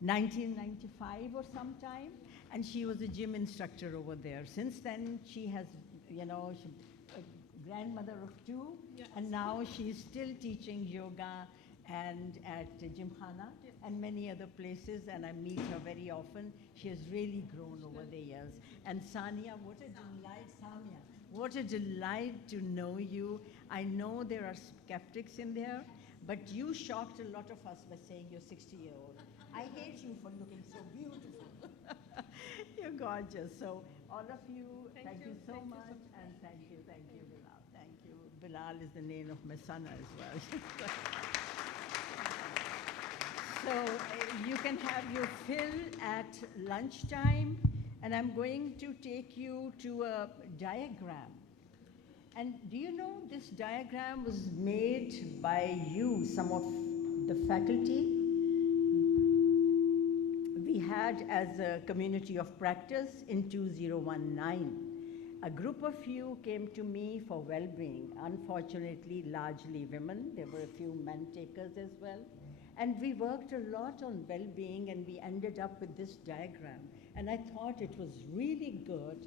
1995 or sometime, and she was a gym instructor over there. Since then, she has, you know, she, a grandmother of two, yes. And now she's still teaching yoga and at Gymkhana and many other places, and I meet her very often. She has really grown over the years. And Sania, what a delight, Samia. What a delight to know you. I know there are skeptics in there, but you shocked a lot of us by saying you're 60-year-old. I hate you for looking so beautiful. You're gorgeous. So all of you, thank you so much. And thank you, Bilal. Thank you. Bilal is the name of my son as well. So you can have your fill at lunchtime, and I'm going to take you to a diagram. And do you know this diagram was made by you, some of the faculty? We had as a community of practice in 2019. A group of you came to me for well-being, unfortunately largely women. There were a few men takers as well. And we worked a lot on well-being, and we ended up with this diagram. And I thought it was really good,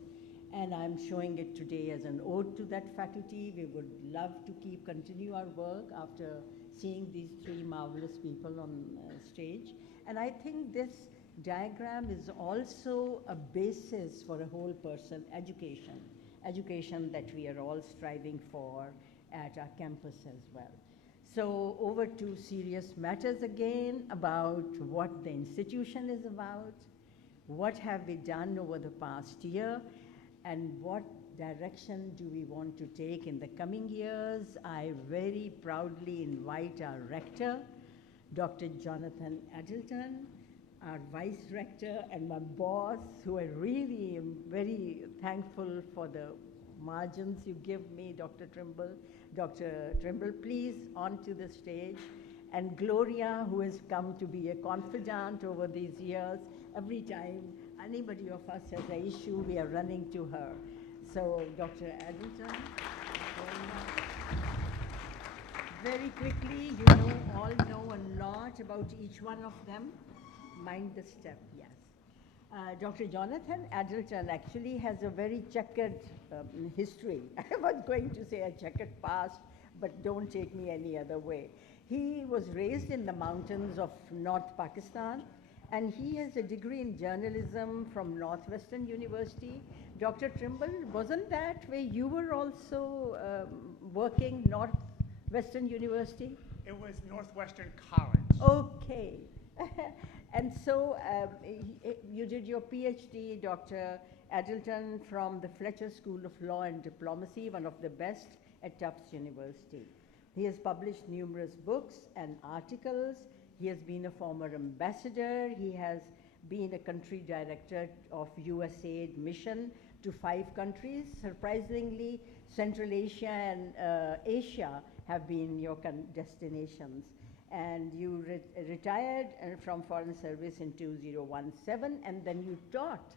and I'm showing it today as an ode to that faculty. We would love to continue our work after seeing these three marvelous people on stage. And I think this diagram is also a basis for a whole person education that we are all striving for at our campus as well. So over to serious matters again about what the institution is about, what have we done over the past year, and what direction do we want to take in the coming years. I very proudly invite our rector, Dr. Jonathan Adelton, our vice rector, and my boss, who I really am very thankful for the margins you give me, Dr. Trimble. Dr. Trimble, please, onto the stage. And Gloria, who has come to be a confidant over these years. Every time anybody of us has an issue, we are running to her. So, Dr. Adelton, very quickly, you all know a lot about each one of them. Mind the step, yes. Dr. Jonathan Adelton actually has a very checkered history. I was going to say a checkered past, but don't take me any other way. He was raised in the mountains of North Pakistan, and he has a degree in journalism from Northwestern University. Dr. Trimble, wasn't that where you were also working, Northwestern University? It was Northwestern College. Okay. And so you did your PhD, Dr. Adelton, from the Fletcher School of Law and Diplomacy, one of the best at Tufts University. He has published numerous books and articles. He has been a former ambassador. He has been a country director of USAID mission to 5 countries. Surprisingly, Central Asia and Asia have been your destinations. And you retired from Foreign Service in 2017, and then you taught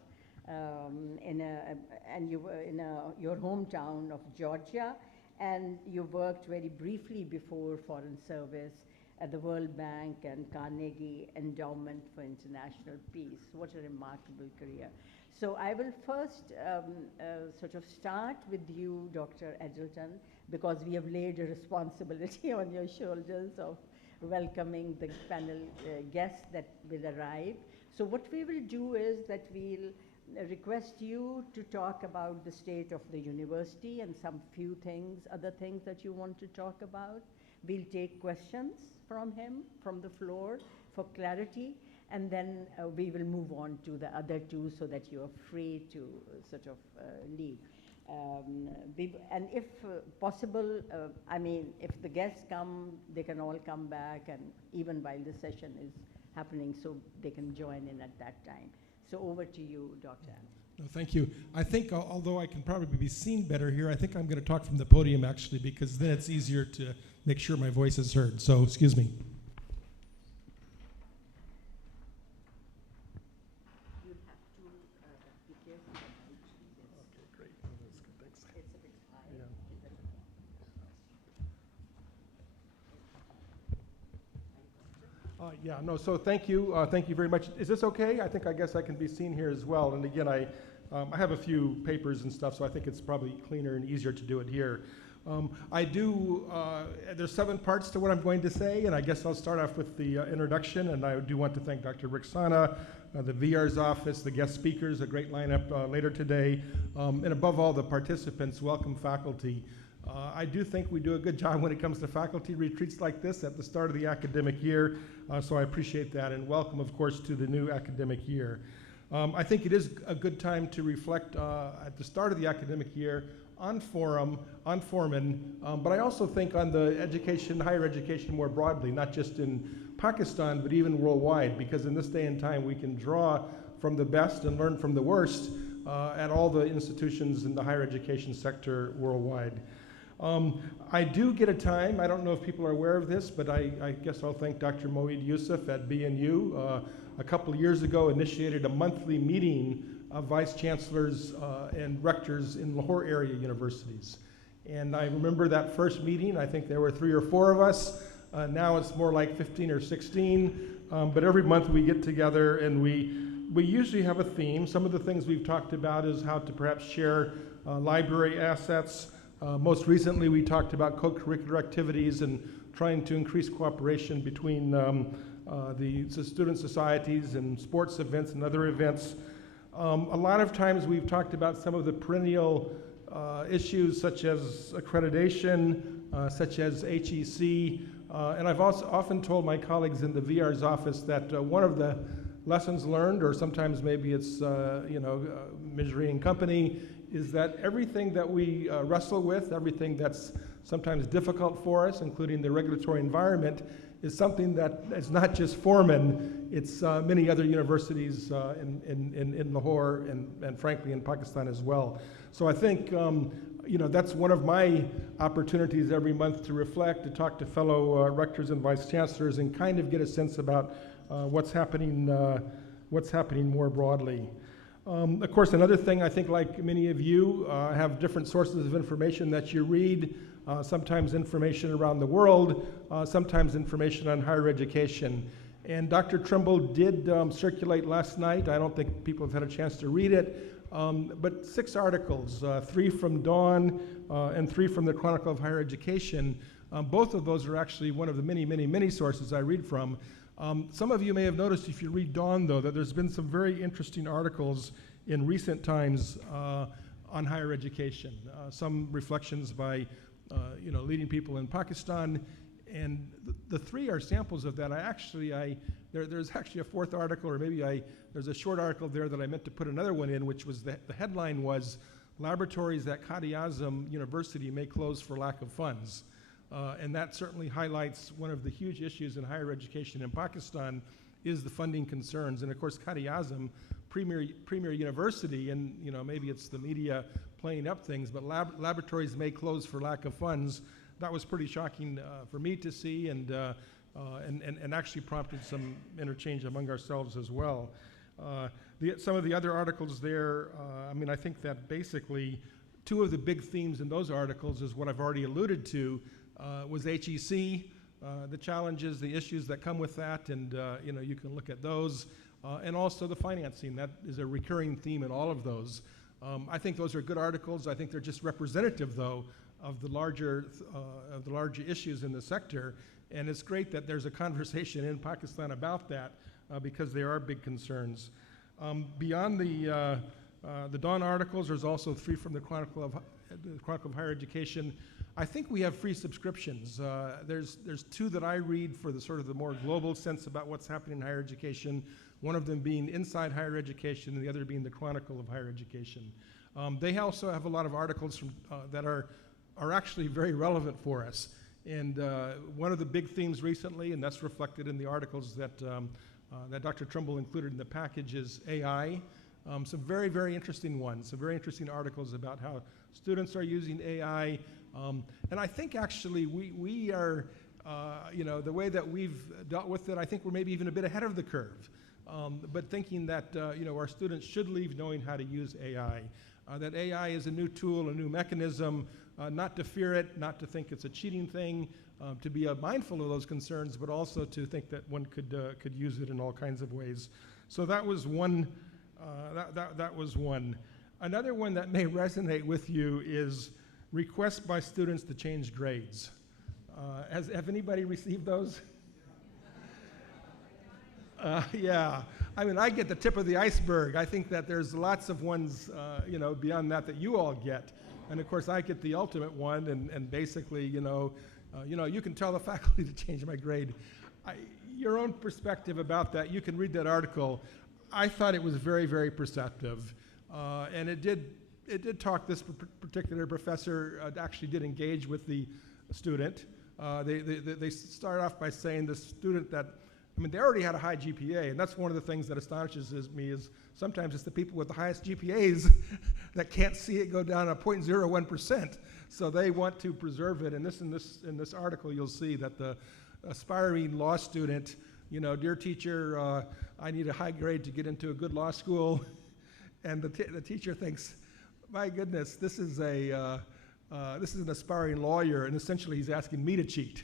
you were in your hometown of Georgia, and you worked very briefly before Foreign Service at the World Bank and Carnegie Endowment for International Peace. What a remarkable career. So I will first sort of start with you, Dr. Adelton, because we have laid a responsibility on your shoulders of welcoming the panel guests that will arrive. So what we will do is that we'll request you to talk about the state of the university and some few things, other things that you want to talk about. We'll take questions from him, from the floor, for clarity, and then we will move on to the other two so that you are free to sort of leave. And if possible, I mean, if the guests come, they can all come back, and even while the session is happening, so they can join in at that time. So over to you, Dr. No, thank you. I think, although I can probably be seen better here, I think I'm going to talk from the podium, actually, because then it's easier to make sure my voice is heard. So, excuse me. Yeah, no, so thank you. Thank you very much. Is this okay? I guess I can be seen here as well. And again, I have a few papers and stuff, so I think it's probably cleaner and easier to do it here. There's 7 parts to what I'm going to say, and I guess I'll start off with the introduction, and I do want to thank Dr. Rixana, the VR's office, the guest speakers, a great lineup later today, and above all, the participants, welcome faculty. I do think we do a good job when it comes to faculty retreats like this at the start of the academic year, so I appreciate that, and welcome, of course, to the new academic year. I think it is a good time to reflect at the start of the academic year on Foreman, but I also think on the education, higher education more broadly, not just in Pakistan, but even worldwide, because in this day and time we can draw from the best and learn from the worst at all the institutions in the higher education sector worldwide. I do get a time, I don't know if people are aware of this, but I guess I'll thank Dr. Moeed Yusuf at BNU. A couple of years ago initiated a monthly meeting of vice chancellors and rectors in Lahore area universities. And I remember that first meeting, I think there were 3 or 4 of us. Now it's more like 15 or 16, but every month we get together and we usually have a theme. Some of the things we've talked about is how to perhaps share library assets. Most recently we talked about co-curricular activities and trying to increase cooperation between the student societies and sports events and other events. A lot of times we've talked about some of the perennial issues such as accreditation, such as HEC, and I've also often told my colleagues in the VR's office that one of the lessons learned, or sometimes maybe it's misery and company, is that everything that we wrestle with, everything that's sometimes difficult for us, including the regulatory environment, is something that is not just Foreman, it's many other universities in Lahore and frankly in Pakistan as well. So I think that's one of my opportunities every month to reflect, to talk to fellow rectors and vice chancellors and kind of get a sense about what's happening more broadly. Of course, another thing, I think like many of you have different sources of information that you read, sometimes information around the world, sometimes information on higher education. And Dr. Trimble did circulate last night. I don't think people have had a chance to read it, but 6 articles, 3 from Dawn and 3 from the Chronicle of Higher Education. Both of those are actually one of the many sources I read from. Some of you may have noticed if you read Dawn, though, that there's been some very interesting articles in recent times on higher education. Some reflections by leading people in Pakistan, and the 3 are samples of that. There's actually a 4th article, or maybe there's a short article there that I meant to put another one in, which was the headline was, "Laboratories at Quaid-e-Azam University may close for lack of funds." And that certainly highlights one of the huge issues in higher education in Pakistan is the funding concerns. And of course, Quaid-e-Azam, premier university, and maybe it's the media playing up things, but laboratories may close for lack of funds. That was pretty shocking for me to see, and actually prompted some interchange among ourselves as well. Some of the other articles there, I think that basically 2 of the big themes in those articles is what I've already alluded to, was HEC, the challenges, the issues that come with that, and you can look at those, and also the financing. That is a recurring theme in all of those. I think those are good articles. I think they're just representative, though, of the larger issues in the sector, and it's great that there's a conversation in Pakistan about that because there are big concerns. Beyond the Dawn articles, there's also 3 from the Chronicle of Higher Education. I think we have free subscriptions. There's 2 that I read for the sort of the more global sense about what's happening in higher education, one of them being Inside Higher Education and the other being the Chronicle of Higher Education. They also have a lot of articles that are actually very relevant for us. And one of the big themes recently, and that's reflected in the articles that Dr. Trimble included in the package, is AI. Some very interesting ones, some very interesting articles about how students are using AI. And I think actually we are, the way that we've dealt with it, I think we're maybe even a bit ahead of the curve. But thinking that, our students should leave knowing how to use AI. that AI is a new tool, a new mechanism, not to fear it, not to think it's a cheating thing, to be mindful of those concerns, but also to think that one could use it in all kinds of ways. So that was one. That was one. Another one that may resonate with you is requests by students to change grades. Have anybody received those? Yeah, I mean, I get the tip of the iceberg. I think that there's lots of ones, beyond that you all get. And of course, I get the ultimate one, and basically, you can tell the faculty to change my grade. Your own perspective about that, you can read that article. I thought it was very, very perceptive. And it did talk, this particular professor actually did engage with the student. They start off by saying the student that, they already had a high GPA, and that's one of the things that astonishes me is sometimes it's the people with the highest GPAs that can't see it go down to 0.01%. So they want to preserve it. And in this article, you'll see that the aspiring law student, dear teacher, I need a high grade to get into a good law school. And the teacher thinks, my goodness, this is an aspiring lawyer, and essentially he's asking me to cheat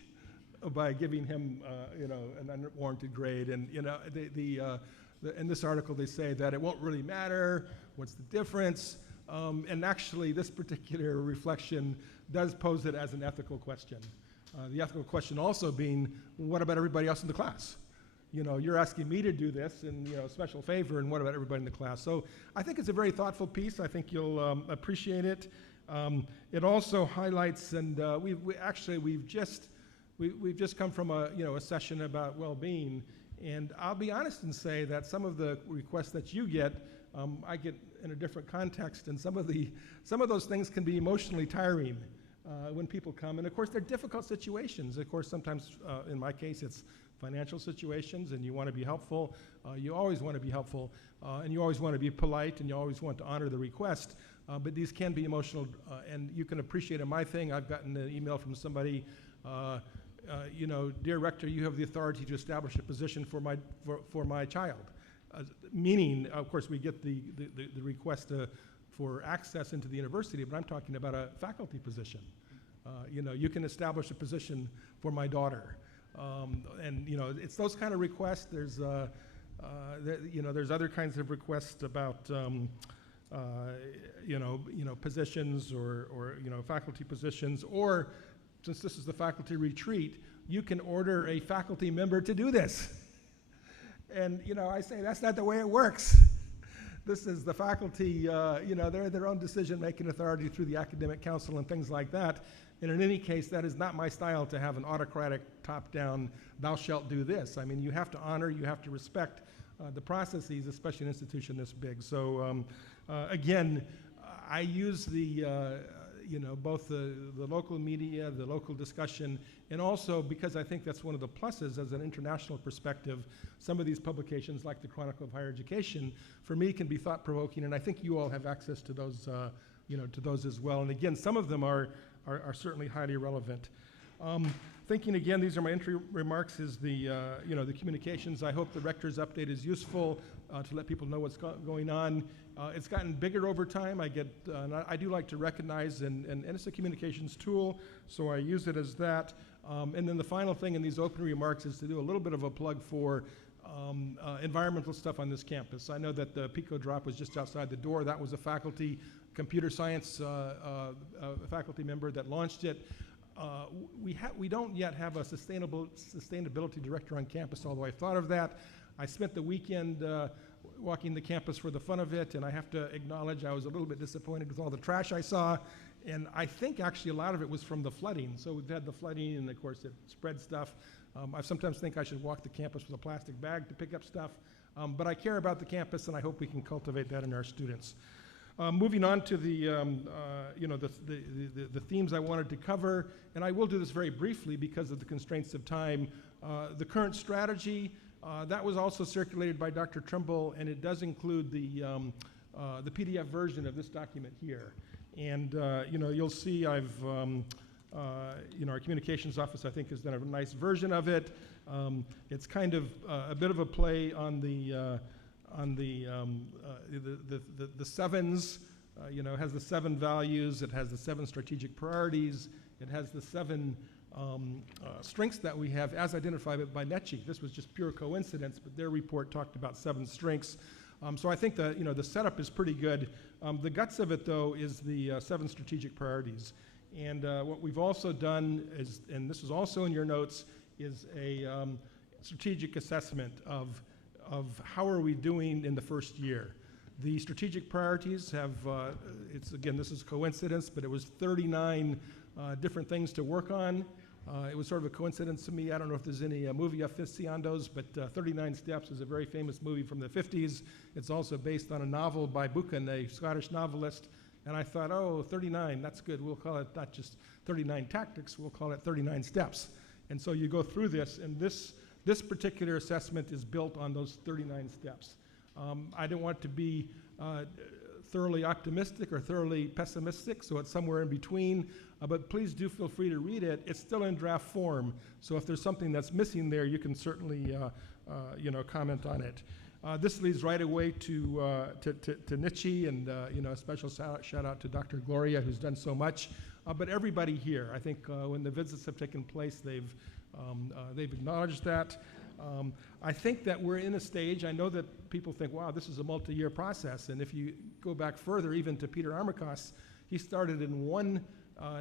by giving him, an unwarranted grade. And in this article, they say that it won't really matter. What's the difference? And actually, this particular reflection does pose it as an ethical question. The ethical question also being, what about everybody else in the class? You're asking me to do this in special favor, and what about everybody in the class? So I think it's a very thoughtful piece. I think you'll appreciate it. It also highlights, and we've just come from a session about well-being, and I'll be honest and say that some of the requests that you get, I get in a different context, and some of those things can be emotionally tiring when people come, and of course they're difficult situations. Of course, sometimes in my case it's financial situations, and you want to be helpful. You always want to be helpful, and you always want to be polite, and you always want to honor the request. But these can be emotional, and you can appreciate it. My thing, I've gotten an email from somebody, dear Rector, you have the authority to establish a position for my child. Meaning, of course, we get the request for access into the university, but I'm talking about a faculty position. You can establish a position for my daughter. And it's those kind of requests. There's other kinds of requests about positions or faculty positions, or since this is the faculty retreat, you can order a faculty member to do this. And I say that's not the way it works. This is the faculty. They're their own decision-making authority through the academic council and things like that. And in any case, that is not my style to have an autocratic, top-down, thou shalt do this. You have to honor, you have to respect the processes, especially an institution this big. So again, I use both the local media, the local discussion, and also because I think that's one of the pluses as an international perspective, some of these publications like the Chronicle of Higher Education, for me, can be thought-provoking, and I think you all have access to those, to those as well. And again, some of them are certainly highly relevant. Thinking again, these are my entry remarks, is the communications. I hope the rector's update is useful to let people know what's going on. It's gotten bigger over time. I do like to recognize, and it's a communications tool, so I use it as that. And then the final thing in these open remarks is to do a little bit of a plug for environmental stuff on this campus. I know that the Pico drop was just outside the door. That was a faculty, computer science faculty member that launched it. We don't yet have a sustainability director on campus, although I thought of that. I spent the weekend walking the campus for the fun of it, and I have to acknowledge I was a little bit disappointed with all the trash I saw, and I think actually a lot of it was from the flooding. So we've had the flooding, and of course it spread stuff. I sometimes think I should walk the campus with a plastic bag to pick up stuff, but I care about the campus, and I hope we can cultivate that in our students. Moving on to the themes I wanted to cover, and I will do this very briefly because of the constraints of time. The current strategy, that was also circulated by Dr. Trimble, and it does include the PDF version of this document here. And you'll see our communications office, I think, has done a nice version of it. It's kind of a bit of a play on the sevens, has the 7 values, it has the 7 strategic priorities, it has the 7 strengths that we have as identified by NECHI. This was just pure coincidence, but their report talked about 7 strengths. So I think the setup is pretty good. The guts of it, though, is the 7 strategic priorities. And what we've also done is, and this is also in your notes, is a strategic assessment of how are we doing in the first year. The strategic priorities have, again, this is coincidence, but it was 39 different things to work on. It was sort of a coincidence to me. I don't know if there's any movie aficionados, but 39 Steps is a very famous movie from the 50s. It's also based on a novel by Buchan, a Scottish novelist. And I thought, oh, 39, that's good. We'll call it not just 39 tactics, we'll call it 39 steps. And so you go through this, and this particular assessment is built on those 39 steps. I didn't want to be thoroughly optimistic or thoroughly pessimistic, so it's somewhere in between. But please do feel free to read it. It's still in draft form, so if there's something that's missing there, you can certainly comment on it. This leads right away to NECHI, and a special shout out to Dr. Gloria, who's done so much. But everybody here, I think when the visits have taken place, they've acknowledged that. I think that we're in a stage, I know that people think, wow, this is a multi-year process, and if you go back further, even to Peter Armacost, he started in one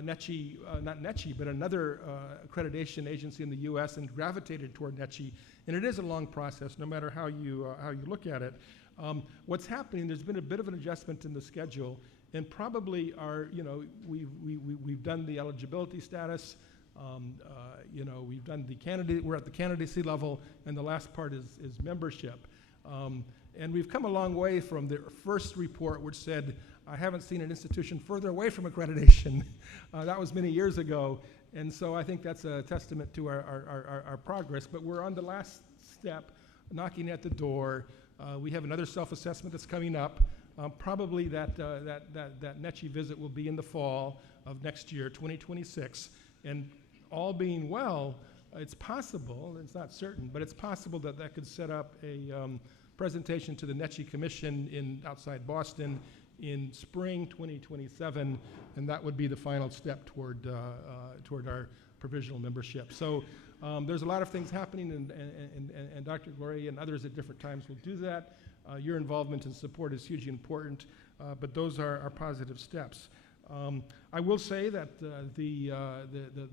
NECHI, not NECHI, but another accreditation agency in the US and gravitated toward NECHI, and it is a long process, no matter how you look at it. What's happening, there's been a bit of an adjustment in the schedule, and probably we've done the eligibility status, we've done the candidate, we're at the candidacy level, and the last part is membership. And we've come a long way from the first report, which said, I haven't seen an institution further away from accreditation. That was many years ago, and so I think that's a testament to our progress, but we're on the last step, knocking at the door. We have another self-assessment that's coming up. Probably that NECHI visit will be in the fall of next year, 2026, and all being well, it's possible, it's not certain, but it's possible that that could set up a presentation to the NECHI Commission outside Boston in spring 2027, and that would be the final step toward our provisional membership. So there's a lot of things happening, and Dr. Gloria and others at different times will do that. Your involvement and support is hugely important, but those are positive steps. I will say that the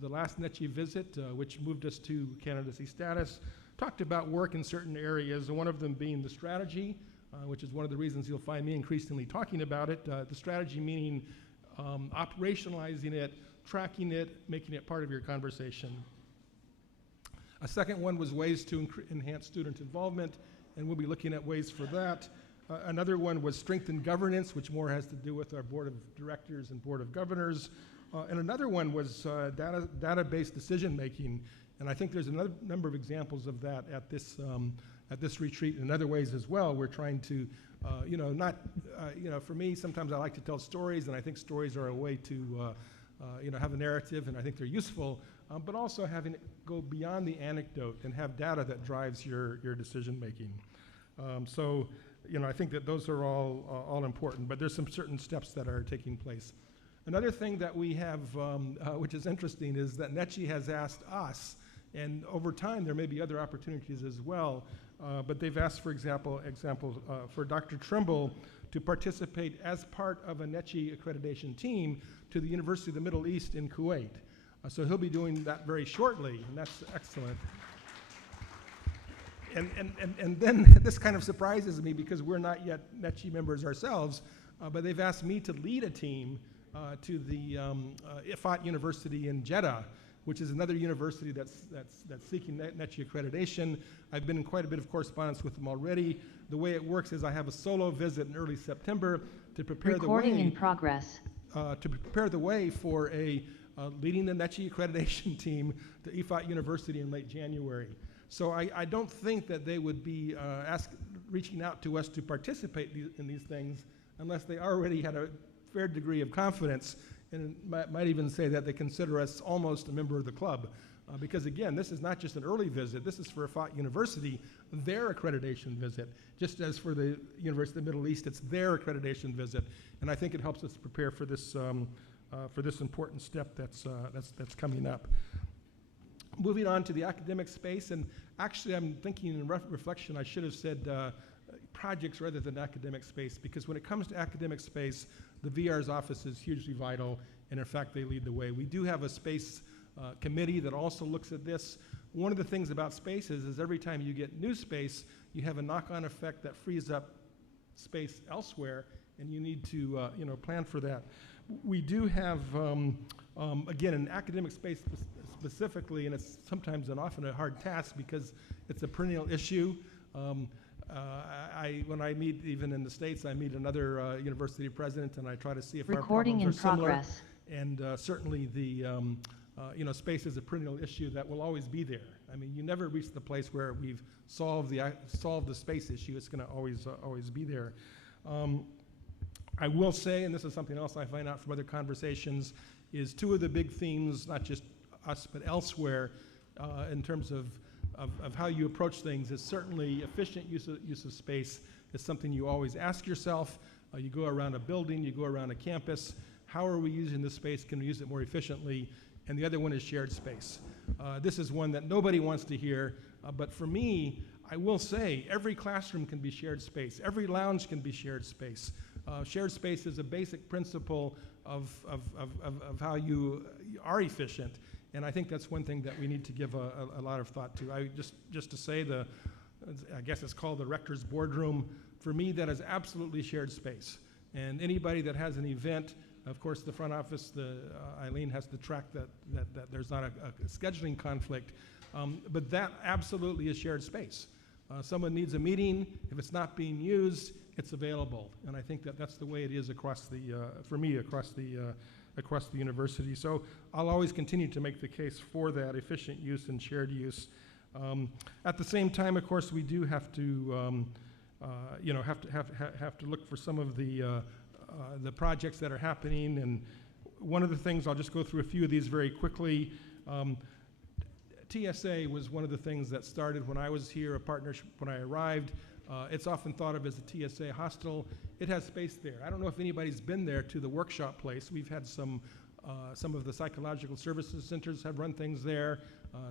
last NECHI visit, which moved us to candidacy status, talked about work in certain areas, and one of them being the strategy, which is one of the reasons you'll find me increasingly talking about it. The strategy meaning operationalizing it, tracking it, making it part of your conversation. A second one was ways to enhance student involvement, and we'll be looking at ways for that. Another one was strengthen governance, which more has to do with our board of directors and board of governors. And another one was data-based decision-making. And I think there's another number of examples of that at this retreat and in other ways as well. We're trying to, for me, sometimes I like to tell stories, and I think stories are a way to, have a narrative, and I think they're useful, but also having it go beyond the anecdote and have data that drives your decision-making. I think that those are all important, but there's some certain steps that are taking place. Another thing that we have, which is interesting, is that NECHI has asked us, and over time there may be other opportunities as well, but they've asked, for example, for Dr. Trimble to participate as part of a NECHI accreditation team to the University of the Middle East in Kuwait. So he'll be doing that very shortly, and that's excellent. And then this kind of surprises me because we're not yet NECHI members ourselves, but they've asked me to lead a team to the IFAT University in Jeddah, which is another university that's seeking NECHI accreditation. I've been in quite a bit of correspondence with them already. The way it works is I have a solo visit in early September to prepare Recording in progress. To prepare the way for leading the NECHI accreditation team to IFAT University in late January. So I don't think that they would be reaching out to us to participate in these things unless they already had a fair degree of confidence, and might even say that they consider us almost a member of the club. Because again, this is not just an early visit, this is for Afat University, their accreditation visit. Just as for the University of the Middle East, it's their accreditation visit. And I think it helps us prepare for this important step that's coming up. Moving on to the academic space, and actually I'm thinking in reflection I should have said projects rather than academic space, because when it comes to academic space, the VR's office is hugely vital, and in fact they lead the way. We do have a space committee that also looks at this. One of the things about spaces is every time you get new space, you have a knock-on effect that frees up space elsewhere, and you need to plan for that. We do have, again, an academic space specifically, and it's sometimes and often a hard task because it's a perennial issue. When I meet, even in the States, I meet another university president, and I try to see if our problems are similar. And certainly the space is a perennial issue that will always be there. I mean, you never reach the place where we've solved the space issue. It's going to always be there. I will say, and this is something else I find out from other conversations, is two of the big themes, not just us but elsewhere, in terms of how you approach things, is certainly efficient use of space is something you always ask yourself. You go around a building, you go around a campus, how are we using this space? Can we use it more efficiently? And the other one is shared space. This is one that nobody wants to hear, but for me, I will say every classroom can be shared space. Every lounge can be shared space. Shared space is a basic principle of how you are efficient, and I think that's one thing that we need to give a lot of thought to. Just to say, I guess it's called the Rector's boardroom. For me, that is absolutely shared space. And anybody that has an event, of course, the front office, Eileen has to track that there's not a scheduling conflict, but that absolutely is shared space. Someone needs a meeting, if it's not being used, it's available. And I think that's the way it is across for me, across the university. So I'll always continue to make the case for that efficient use and shared use. At the same time, of course, we do have to, have to look for some of the projects that are happening. And one of the things, I'll just go through a few of these very quickly. TSA was one of the things that started when I was here, a partnership when I arrived. It's often thought of as a TSA hostel. It has space there. I don't know if anybody's been there to the workshop place. We've had some of the psychological services centers have run things there.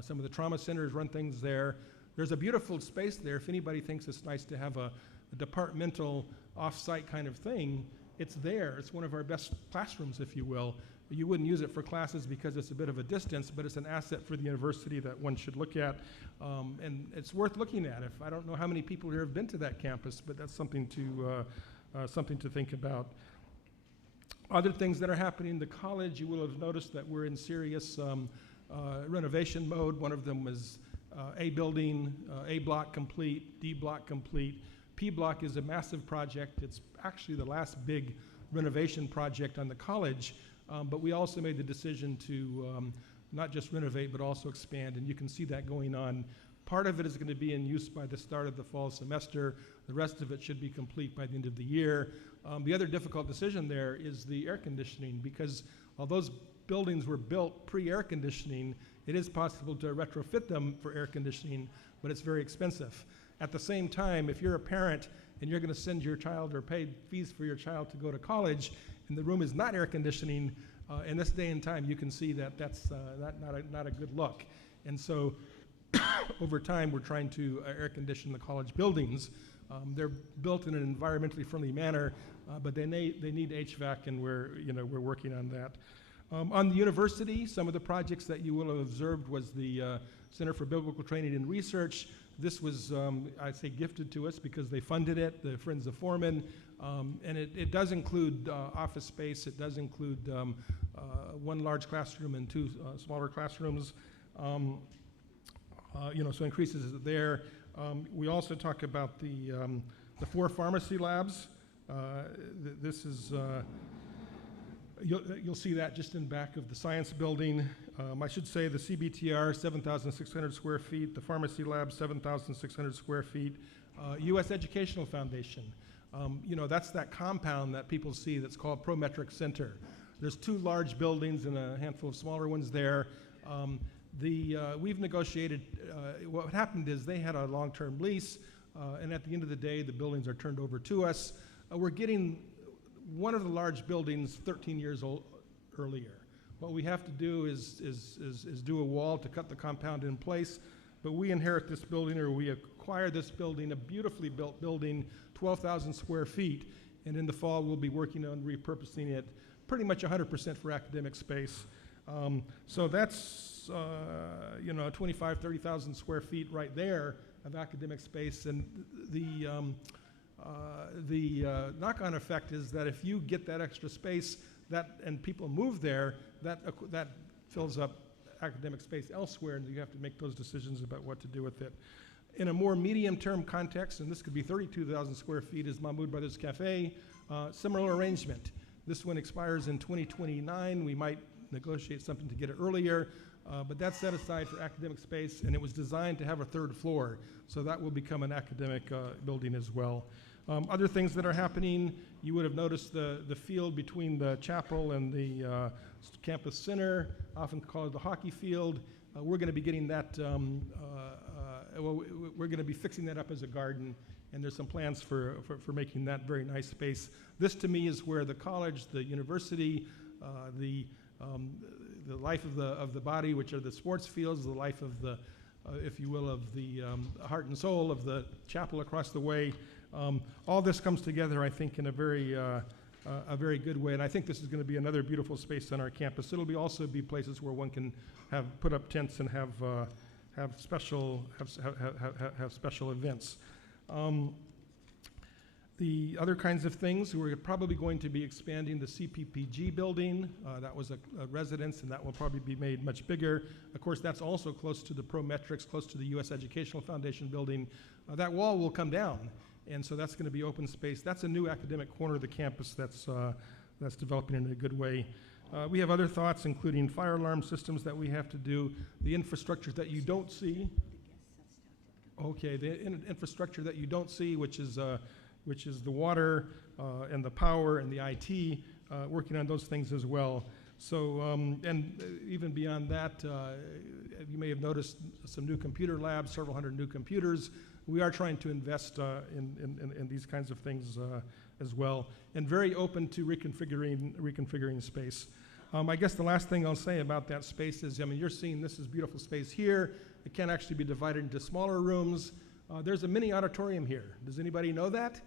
Some of the trauma centers run things there. There's a beautiful space there. If anybody thinks it's nice to have a departmental off-site kind of thing, it's there. It's one of our best classrooms, if you will. You wouldn't use it for classes because it's a bit of a distance, but it's an asset for the university that one should look at. And it's worth looking at. I don't know how many people here have been to that campus, but that's something to think about. Other things that are happening in the college, you will have noticed that we're in serious renovation mode. One of them was A building, A block complete, D block complete. P block is a massive project. It's actually the last big renovation project on the college. But we also made the decision to not just renovate, but also expand, and you can see that going on. Part of it is going to be in use by the start of the fall semester. The rest of it should be complete by the end of the year. The other difficult decision there is the air conditioning, because although those buildings were built pre-air conditioning, it is possible to retrofit them for air conditioning, but it's very expensive. At the same time, if you're a parent and you're going to send your child or pay fees for your child to go to college, and the room is not air conditioning, in this day and time, you can see that that's not a good look. And so over time, we're trying to air condition the college buildings. They're built in an environmentally friendly manner, but they need HVAC, and we're working on that. On the university, some of the projects that you will have observed was the Center for Biblical Training and Research. This was, I'd say, gifted to us because they funded it, the Friends of Foreman, and it does include office space. It does include one large classroom and two smaller classrooms. So increases there. We also talk about the 4 pharmacy labs. This is, you'll see that just in back of the science building. I should say the CBTR, 7,600 square feet, the pharmacy lab, 7,600 square feet. U.S. Educational Foundation, that's that compound that people see that's called Prometric Center. There's 2 large buildings and a handful of smaller ones there. We've negotiated, what happened is they had a long-term lease, and at the end of the day, the buildings are turned over to us. We're getting one of the large buildings 13 years earlier. What we have to do is do a wall to cut the compound in place, but we inherit this building, or we acquire this building, a beautifully built building, 12,000 square feet, and in the fall we'll be working on repurposing it pretty much 100% for academic space. So that's 25, 30,000 square feet right there of academic space, and the knock-on effect is that if you get that extra space and people move there, that fills up academic space elsewhere, and you have to make those decisions about what to do with it. In a more medium-term context, and this could be 32,000 square feet, is Mahmoud Brothers Cafe. Similar arrangement. This one expires in 2029. We might negotiate something to get it earlier, but that's set aside for academic space, and it was designed to have a third floor, so that will become an academic building as well. Other things that are happening, you would have noticed the field between the chapel and the campus center, often called the hockey field. We're going to be getting that, we're going to be fixing that up as a garden, and there's some plans for making that very nice space. This, to me, is where the college, the university, the life of the body, which are the sports fields, the life of the, if you will, of the heart and soul of the chapel across the way. All this comes together, I think, in a very good way, and I think this is going to be another beautiful space on our campus. It'll also be places where one can put up tents and have special events. The other kinds of things, we're probably going to be expanding the CPPG building. That was a residence, and that will probably be made much bigger. Of course, that's also close to the Prometrics, close to the U.S. Educational Foundation building. That wall will come down, and so that's going to be open space. That's a new academic corner of the campus that's developing in a good way. We have other thoughts, including fire alarm systems that we have to do, the infrastructure that you don't see. Okay, the infrastructure that you don't see, which is the water and the power and the IT, working on those things as well. So, and even beyond that, you may have noticed some new computer labs, several hundred new computers. We are trying to invest in these kinds of things as well, and very open to reconfiguring space. I guess the last thing I'll say about that space is, you're seeing this is beautiful space here. It can actually be divided into smaller rooms. There's a mini auditorium here. Does anybody know that?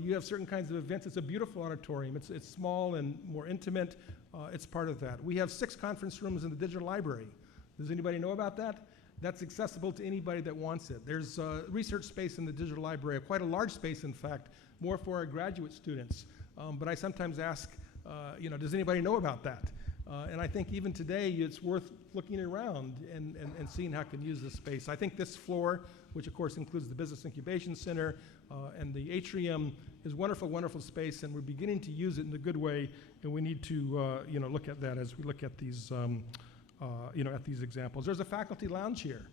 You have certain kinds of events. It's a beautiful auditorium. It's small and more intimate. It's part of that. We have 6 conference rooms in the digital library. Does anybody know about that? That's accessible to anybody that wants it. There's research space in the digital library, quite a large space, in fact, more for our graduate students. But I sometimes ask, does anybody know about that? And I think even today, it's worth looking around and seeing how it can use this space. I think this floor, which of course includes the Business Incubation Center and the atrium, is wonderful, wonderful space, and we're beginning to use it in a good way, and we need to look at that as we look at these at these examples. There's a faculty lounge here.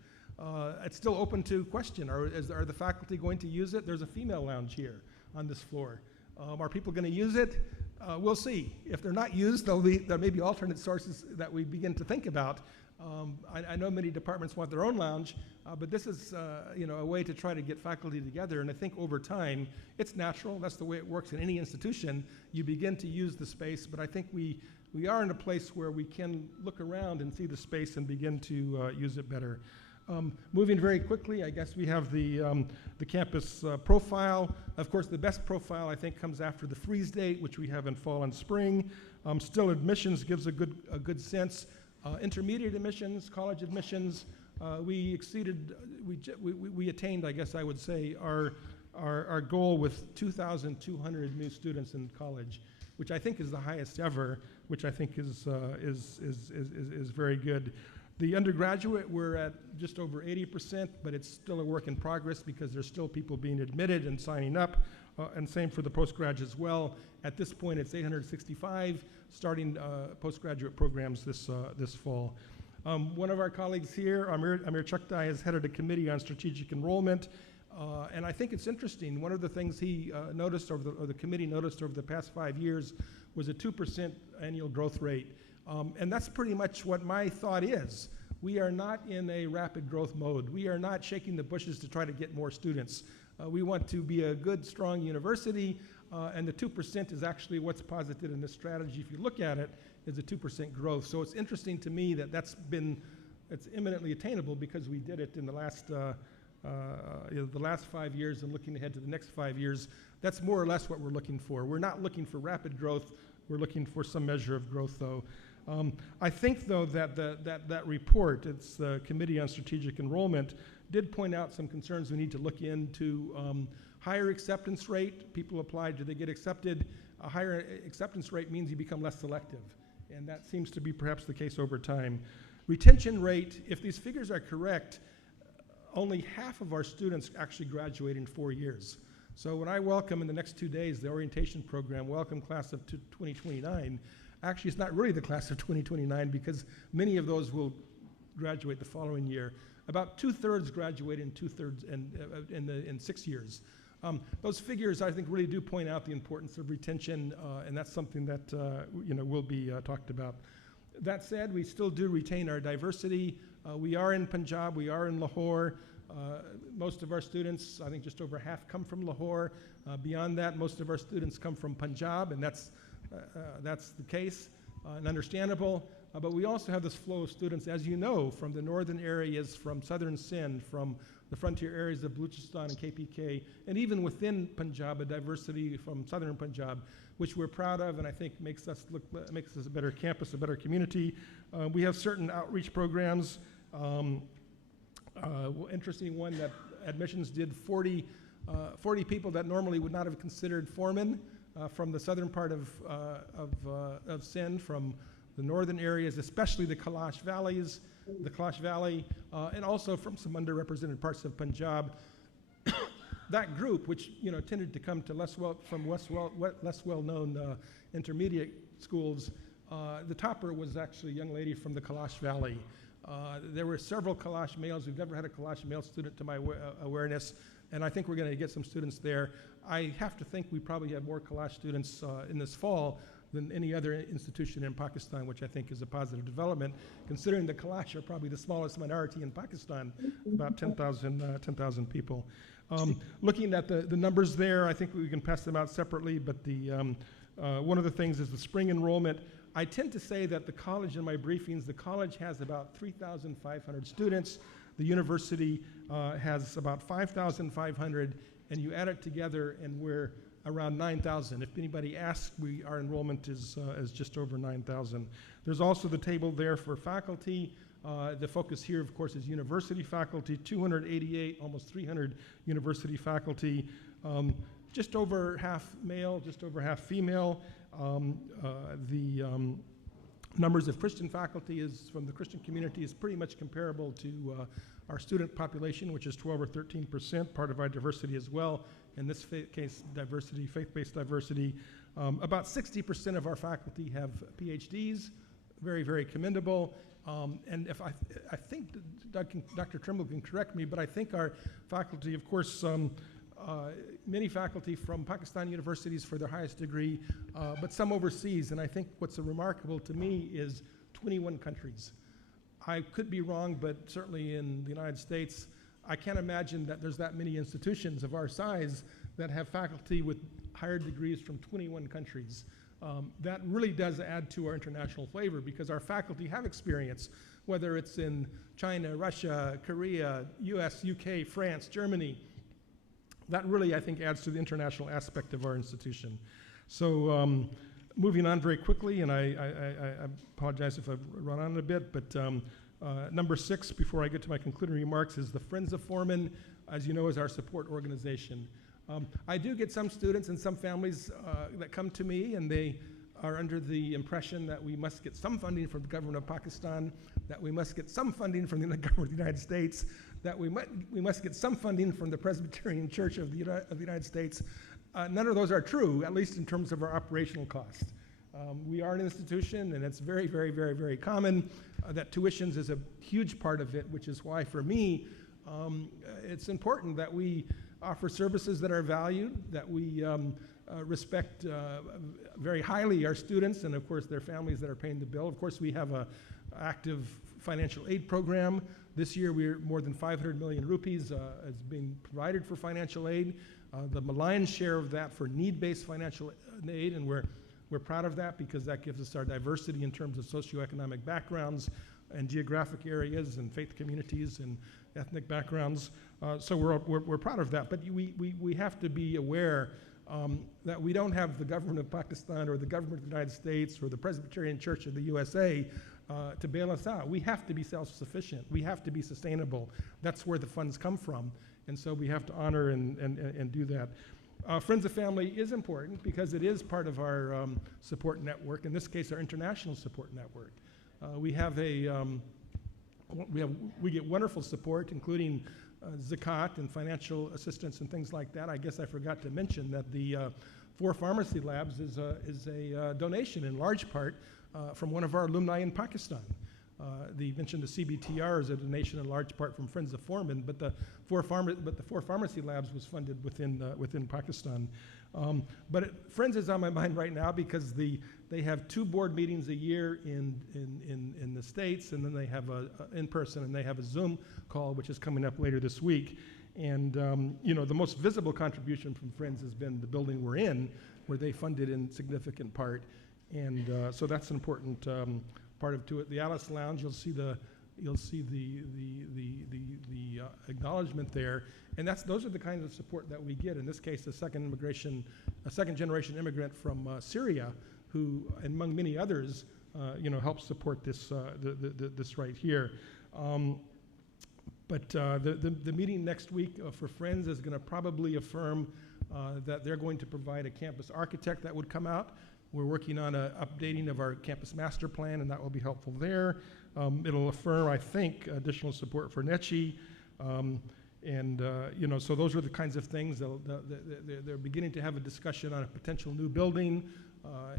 It's still open to question. Are the faculty going to use it? There's a female lounge here on this floor. Are people going to use it? We'll see. If they're not used, there may be alternate sources that we begin to think about. I know many departments want their own lounge, but this is a way to try to get faculty together, and I think over time, it's natural. That's the way it works in any institution. You begin to use the space, but I think we are in a place where we can look around and see the space and begin to use it better. Moving very quickly, I guess we have the campus profile. Of course, the best profile, I think, comes after the freeze date, which we have in fall and spring. Still, admissions gives a good sense. Intermediate admissions, college admissions, we attained, I guess I would say, our goal with 2,200 new students in college, which I think is the highest ever, which I think is very good. The undergraduate, we're at just over 80%, but it's still a work in progress because there's still people being admitted and signing up, and same for the postgrad as well. At this point, it's 865, starting postgraduate programs this fall. One of our colleagues here, Amir Chakdai, has headed a committee on strategic enrollment, and I think it's interesting. One of the things he noticed, or the committee noticed over the past 5 years, was a 2% annual growth rate. And that's pretty much what my thought is. We are not in a rapid growth mode. We are not shaking the bushes to try to get more students. We want to be a good, strong university, and the 2% is actually what's posited in this strategy. If you look at it, is a 2% growth. So it's interesting to me that it's imminently attainable because we did it in the last 5 years, and looking ahead to the next 5 years. That's more or less what we're looking for. We're not looking for rapid growth. We're looking for some measure of growth, though. I think, though, that that report, it's the Committee on Strategic Enrollment, did point out some concerns we need to look into. Higher acceptance rate, people apply, do they get accepted? A higher acceptance rate means you become less selective, and that seems to be perhaps the case over time. Retention rate, if these figures are correct, only half of our students actually graduate in 4 years. So when I welcome in the next 2 days the orientation program, welcome class of 2029, actually it's not really the class of 2029 because many of those will graduate the following year. About 2/3 graduate in 2/3 in 6 years. Those figures, I think, really do point out the importance of retention, and that's something that will be talked about. That said, we still do retain our diversity. We are in Punjab, we are in Lahore. Most of our students, I think just over half, come from Lahore. Beyond that, most of our students come from Punjab, and that's the case, and understandable. But we also have this flow of students, as you know, from the northern areas, from southern Sindh, from the frontier areas of Balochistan and KPK, and even within Punjab, a diversity from southern Punjab, which we're proud of, and I think makes us a better campus, a better community. We have certain outreach programs. Interesting one that admissions did 40 people that normally would not have considered foremen from the southern part of Sindh, from the northern areas, especially the Kailash Valley, and also from some underrepresented parts of Punjab. That group, which tended to come to less well-known intermediate schools, the topper was actually a young lady from the Kailash Valley. There were several Kailash males. We've never had a Kailash male student to my awareness, and I think we're going to get some students there. I have to think we probably have more Kailash students in this fall than any other institution in Pakistan, which I think is a positive development, considering the Kailash are probably the smallest minority in Pakistan, about 10,000 people. Looking at the numbers there, I think we can pass them out separately, but one of the things is the spring enrollment. I tend to say that the college, in my briefings, the college has about 3,500 students. The university has about 5,500, and you add it together, and we're around 9,000. If anybody asks, our enrollment is just over 9,000. There's also the table there for faculty. The focus here, of course, is university faculty, 288, almost 300 university faculty, just over half male, just over half female. The numbers of Christian faculty from the Christian community is pretty much comparable to our student population, which is 12 or 13%, part of our diversity as well. In this case, diversity, faith-based diversity. About 60% of our faculty have PhDs, very, very commendable. And if I think Dr. Trimble can correct me, but I think our faculty, of course, many faculty from Pakistan universities for their highest degree, but some overseas. And I think what's remarkable to me is 21 countries. I could be wrong, but certainly in the United States, I can't imagine that there's that many institutions of our size that have faculty with higher degrees from 21 countries. That really does add to our international flavor because our faculty have experience, whether it's in China, Russia, Korea, US, UK, France, Germany. That really, I think, adds to the international aspect of our institution. So moving on very quickly, and I apologize if I've run on a bit, but number 6, before I get to my concluding remarks, is the Friends of Foreman, as you know, is our support organization. I do get some students and some families that come to me, and they are under the impression that we must get some funding from the government of Pakistan, that we must get some funding from the government of the United States, that we must get some funding from the Presbyterian Church of the United States. None of those are true, at least in terms of our operational cost. We are an institution, and it's very, very, very, very common that tuitions is a huge part of it, which is why, for me, it's important that we offer services that are valued, that we respect very highly our students and, of course, their families that are paying the bill. Of course, we have an active financial aid program. This year, we're more than 500 million rupees is being provided for financial aid. The lion's share of that for need-based financial aid, and we're proud of that because that gives us our diversity in terms of socioeconomic backgrounds and geographic areas and faith communities and ethnic backgrounds. So we're proud of that. But we have to be aware that we don't have the government of Pakistan or the government of the United States or the Presbyterian Church of the USA to bail us out. We have to be self-sufficient. We have to be sustainable. That's where the funds come from. And so we have to honor and do that. Friends of Family is important because it is part of our support network, in this case our international support network. We get wonderful support, including zakat and financial assistance and things like that. I guess I forgot to mention that the 4 Pharmacy Labs is a donation in large part from one of our alumni in Pakistan. Mentioned the CBTR is a donation in large part from Friends of Foreman, but the 4 Pharmacy Labs was funded within Pakistan. Friends is on my mind right now because they have 2 board meetings a year in the States, and then they have a in-person, and they have a Zoom call, which is coming up later this week. And the most visible contribution from Friends has been the building we're in, where they funded in significant part, and so that's an important part of it. The Alice Lounge, you'll see the acknowledgement there, and those are the kinds of support that we get. In this case, a second generation immigrant from Syria, who, among many others, helps support this this right here. The meeting next week for Friends is going to probably affirm that they're going to provide a campus architect that would come out. We're working on an updating of our campus master plan, and that will be helpful there. It'll affirm, I think, additional support for NECHI. So those are the kinds of things. They're beginning to have a discussion on a potential new building,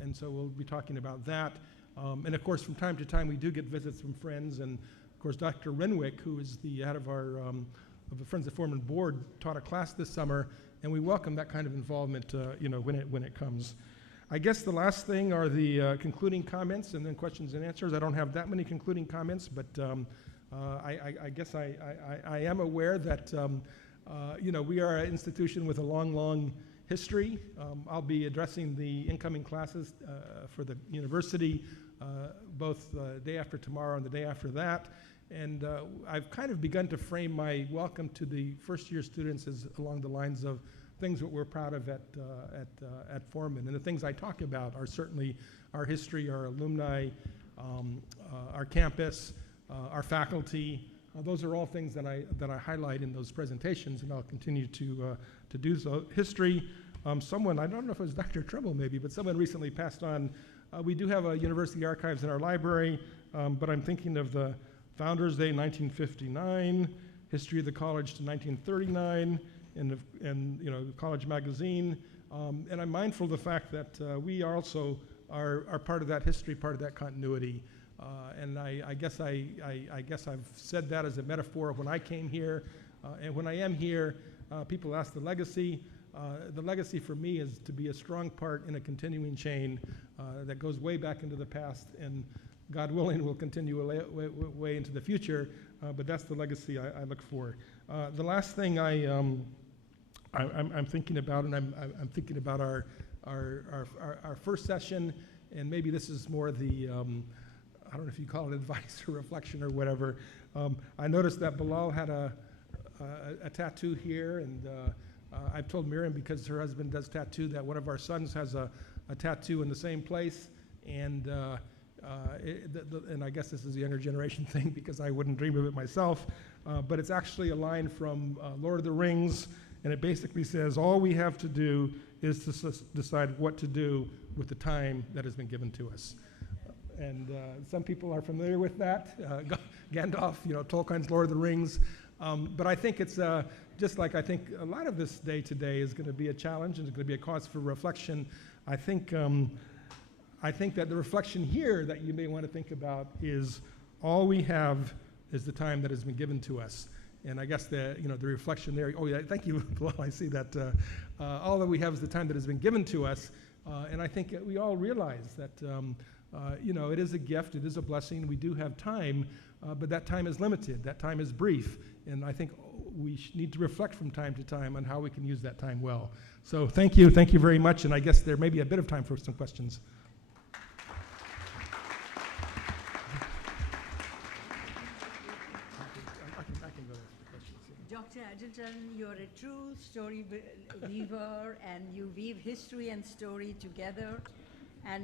and so we'll be talking about that. And of course, from time to time, we do get visits from Friends, and of course, Dr. Renwick, who is the head of our of the Friends of Foreman board, taught a class this summer, and we welcome that kind of involvement, when it comes. I guess the last thing are the concluding comments and then questions and answers. I don't have that many concluding comments, but I guess I am aware that we are an institution with a long history. I'll be addressing the incoming classes for the university both the day after tomorrow and the day after that. And I've kind of begun to frame my welcome to the first-year students as along the lines of things that we're proud of at Foreman. And the things I talk about are certainly our history, our alumni, our campus, our faculty. Those are all things that I highlight in those presentations, and I'll continue to do so. History, someone, I don't know if it was Dr. Trimble maybe, but someone recently passed on. We do have a university archives in our library, but I'm thinking of the Founders Day 1959, history of the college to 1939, and College Magazine, and I'm mindful of the fact that we also are part of that history, part of that continuity, and I guess I've said that as a metaphor of when I came here, and when I am here, people ask the legacy. The legacy for me is to be a strong part in a continuing chain that goes way back into the past, and God willing will continue way into the future, but that's the legacy I look for. The last thing I'm thinking about, and I'm thinking about our first session, and maybe this is more the, I don't know if you call it advice or reflection or whatever. I noticed that Bilal had a tattoo here, and I've told Miriam, because her husband does tattoo, that one of our sons has a tattoo in the same place, and I guess this is a younger generation thing because I wouldn't dream of it myself, but it's actually a line from Lord of the Rings, and it basically says, all we have to do is to decide what to do with the time that has been given to us. And some people are familiar with that. Gandalf, Tolkien's Lord of the Rings. But I think it's just like I think a lot of this day today is going to be a challenge and it's going to be a cause for reflection. I think that the reflection here that you may want to think about is all we have is the time that has been given to us. And I guess the reflection there, oh yeah, thank you, Bilal, I see that. All that we have is the time that has been given to us. And I think we all realize that You know, it is a gift, it is a blessing. We do have time, but that time is limited. That time is brief. And I think we need to reflect from time to time on how we can use that time well. So thank you very much. And I guess there may be a bit of time for some questions. Dr. Addington, you're a true story weaver, and you weave history and story together. And